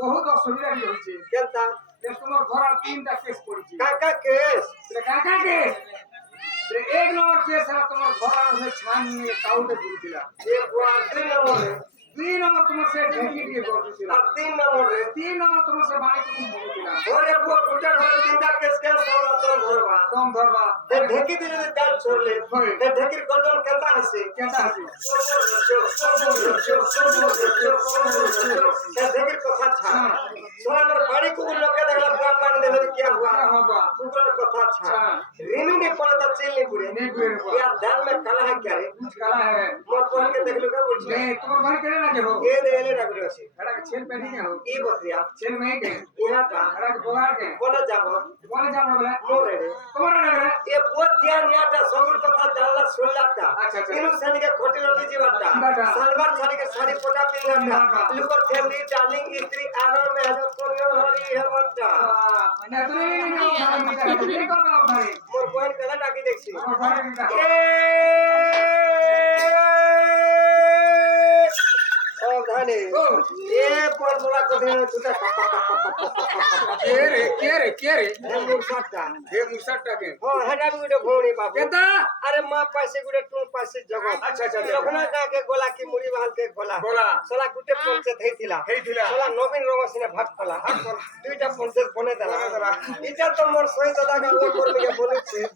बहुत असुविधा होती केता তোমার ঘর তিনটা কেস পড়েছি কাকা কেস एक नंबर केस है তোমার ঘর আছে ছান নিয়ে কাউকে দিয়ে দিলা एक बार तीन नंबर 2 नंबर তোমার সে ঢেকি দিয়ে করছিল अब 3 नंबर তোমার সে বাড়ি থেকে বলে দিলা ওরে বুয়া গুটা ঘর তিনটা কেস সওলা তো ধরবা কম ধরবা এ ঢেকি দিলে কাজ ছড়লে এ ঢেকির গজন কেতা আছে এ ঢেকির কথা ছা সোনার বাড়ি কো লোকে দেখলা বুয়া পানি দেবে কি हुआ होगा कुकर कथा छा रिमी ने पड़ा था चेल नहीं पूरे या दाल में काला है क्या रे कुछ काला है मत पहन के देख लो क्या बोल नहीं तुम्हारे भाई करे ना जब ये दे ले रख लो सी अरे छेल पहनी है हो ये बतिया छेल में के यहां का अरे बोगार के बोला जाबो बोले मोरे रे तुम्हारा रे ये बहुत ध्यान याटा सगुर कथा जानला सुनलाता अच्छा तीनों सन के खोटी लोटी जीवाता सलवार साड़ी के साड़ी पोटा पिनलाता लुकर फैमिली डार्लिंग स्त्री आगर में हजो कोरियो हरी है बच्चा ना तो नहीं कर पाओ भाई मोर बहन कला टाकी देखसी और भाई का ओ धाने ये पर बोला कथि तुटा के रे हे मुरसाटा हे मुसट्टा के हो हेडा भी गुडे भोणी बाबू केता अरे मां पासे गुडे टू पासे जगह अच्छा लखना का के गोला की मुड़ी बहाल के गोला सला गुटे पंचायत हेतिला सला नवीन रंग सिने भाग पला दुईटा पंचायत बने दला इटा तो मोर सही दादा का वो कर के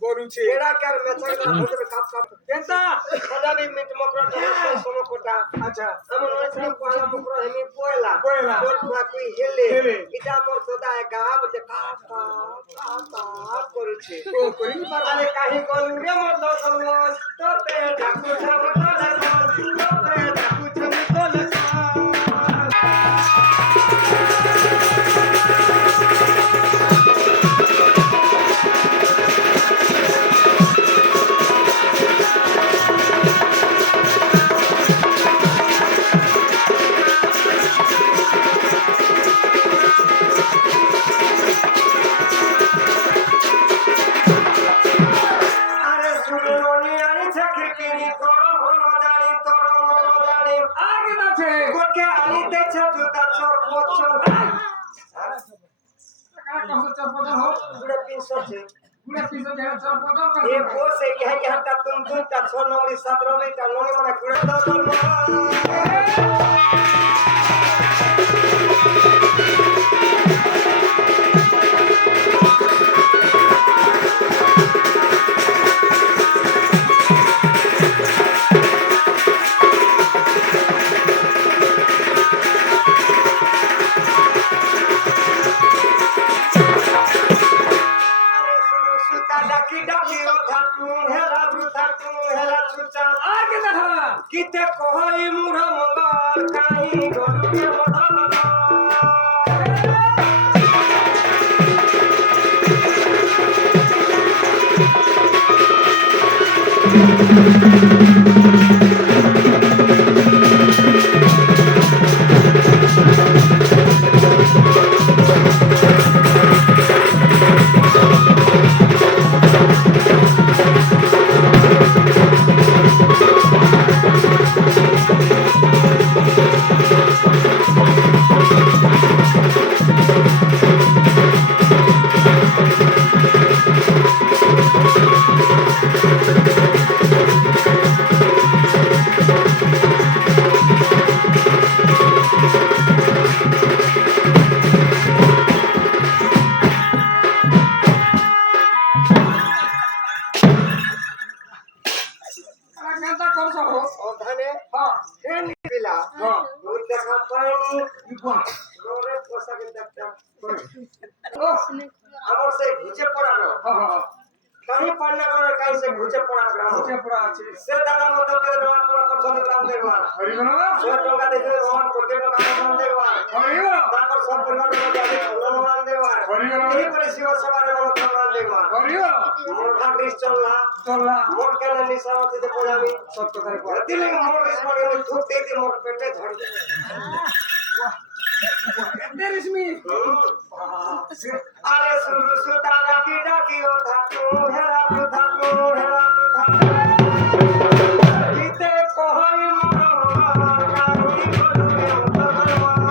बोलुछे एडा कर मेचक भोज में काप केता सदा भी मिट मकरा सोमो कोटा अच्छा हम नोइसनी पाला मकरा हेमी पोयला बोल कोई हेले इटा मोर सदा गाव जे का करूछे ओ करी पर अरे काहे कोन रे मोर लोकल तो पे ठाकुर सब तो लगन तो पे ठाकुर सब तो लगन ये वो से यहाँ का तुम का 6 नंबर 7 नंबर का लोने वाला गुड़ा तो কিতে কহই মুর মঙ্গল কাহি গরুকে মদন কেনতা করছ হো অধানে হ্যাঁ হেন পিলা হ্যাঁ মুই দেখা পাইনি বাহ রোরে পোশাকে দেখতাম ও আমার সেই ঘুচে পড়ানো হ্যাঁ কাহি পান্না করার কাহি সে ঘুচে পড়া গ্রাম হচ্ছে পুরা আছে সে দাদা মত করে রোয়া পড়া পছন্দ গ্রাম দেখবা হরি বল সে টাকা দেখে রোমান কোটি টাকা গ্রাম দেখবা হরি বল তারপর সব পরিবার মধ্যে আগে অনুমান দেবা হরি বল এই করে শিব সবার মত গ্রাম দেখবা হরি বল মোর ভাগ্রিস চললা চললা মোর কেন নিশামতে যে পড়ামি সত্য করে পড়া দিলে মোর রিস মানে ওই থুক দিয়ে দিয়ে মোর পেটে ধরে এতে রেশমি আরে সুরু সুতা ডাকি ডাকি ও থাকু হেলা থাকু হেলা থাকু গীতে কহই মোর কাহি গরুকে মদন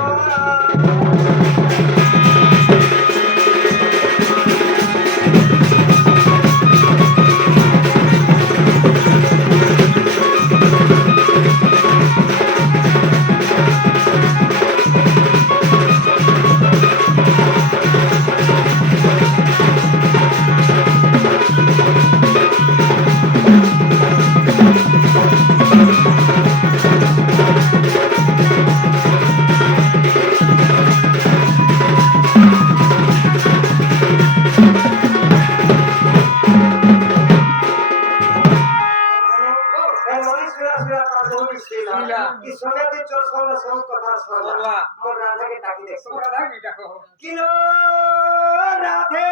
কি সমেতে চোর সঙ্গে সব কথা শুনলা মোর রাধাকে ডাকি দেখছি তোরা দাগি ডাকো কিলো রাধে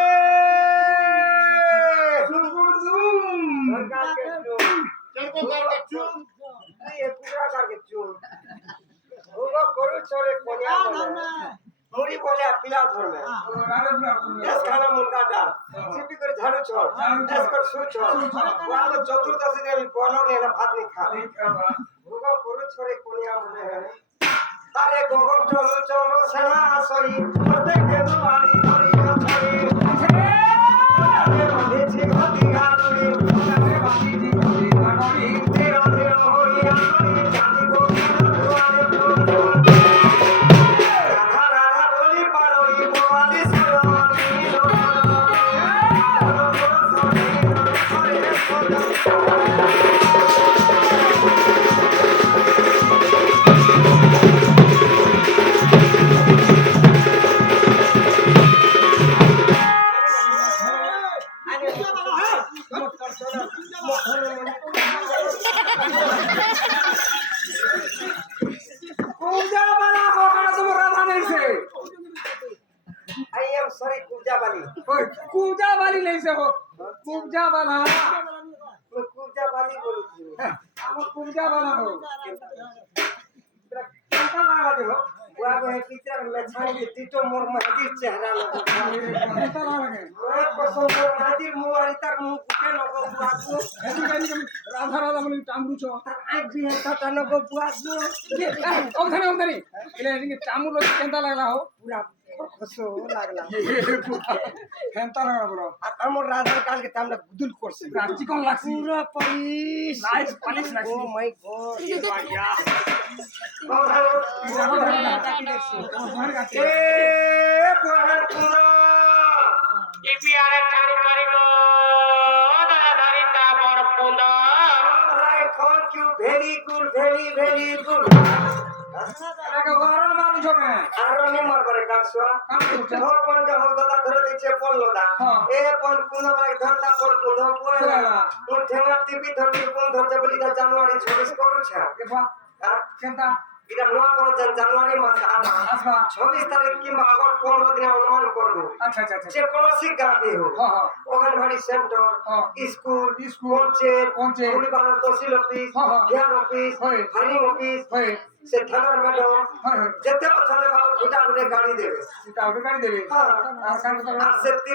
সুরগুরজুম সরকারকে চুম তুই এ পুরা কাকে চুম ওগো করু চরে কোনিয়া বলে মুড়ি বলে আর পিলা ধরবে রারে পুরা এস খানা মুনকা ডাল সিপি করে ঝাড়ু ছড় এস কর সু ছড় ওয়ালো চতুর্দশী দিন আমি পয়লো নিয়ে না ভাত নি খা ওগো করু চরে কোনিয়া বলে আরে গোগর চলো চলো সেনা সই করতে গেল বাড়ি বাড়ি ছড়ি আরে বাঁধেছি ঘটি গাড়ি রারে বাকি জি করি মানরি ধীরে ধীরে হইয়া জানি গো দুয়ারে রাধা রাধা বলি পারই বোয়ালি পূজা বালা হোনা তোমার রাধা নেইছে I am sorry পূজা বালি ওই পূজা বালি নেইছে হো পূজা বালা পূজা বালি বলছি আমার পূজা বালা হো কেমন লাগে হো ওয়া গো হে পিচার মে ছাড়ি দিতো মোর মাটির চেহারা লাগো কেমন লাগে মোর পছন্দ মাটির মুয়ারি তার মুখ কে নগো বুয়াকু রাধা রাধা বলি টামরুছ তার আই বি হেতা নগো বুয়াকু ওখানে ওখানে এলে এদিকে চামুর কেনতা লাগলা হো পুরা খসো লাগলা কেনতা লাগলা বলো আর আমার রাধার কালকে আমরা গুদুল করছি রাজি কোন লাগছি পুরা পালিশ নাইস পালিশ লাগছি ও মাই গড বাড়িয়া এ পোহান কুনা ইপিআরে টানি মারিলো দাদা ধারিতা বরপুন্দ right thank you very good very very good গরম মার যাবে আর নিমার করে কাটছুয়া হোক পনকে হোক দাদা ধরে দিচ্ছে পড়লো দা এ পন পুনো করে ধরতা পড় পুনো পড়লা ও ঠেঙ্গা টিপি ধরতে কোন ধরতে বলি তা জানুয়ারি 26 করছে এবা কেনতা এটা নোয়া করছেন জানুয়ারি মাস আসবা 26 তারিখ কিংবা আগস্ট 15 দিনে অনুমান করবো আচ্ছা আচ্ছা আচ্ছা যে কোনো শিক্ষার্থী হোক অঙ্গনবাড়ি সেন্টার স্কুল পঞ্চায়েত পরিবার তহসিল অফিস বিহার অফিস ফাইনিং অফিস সে থানার ম্যাডাম যেতে বছরে ভালো খুঁটা গাড়ি দেবে গাড়ি দেবে আর সেফটি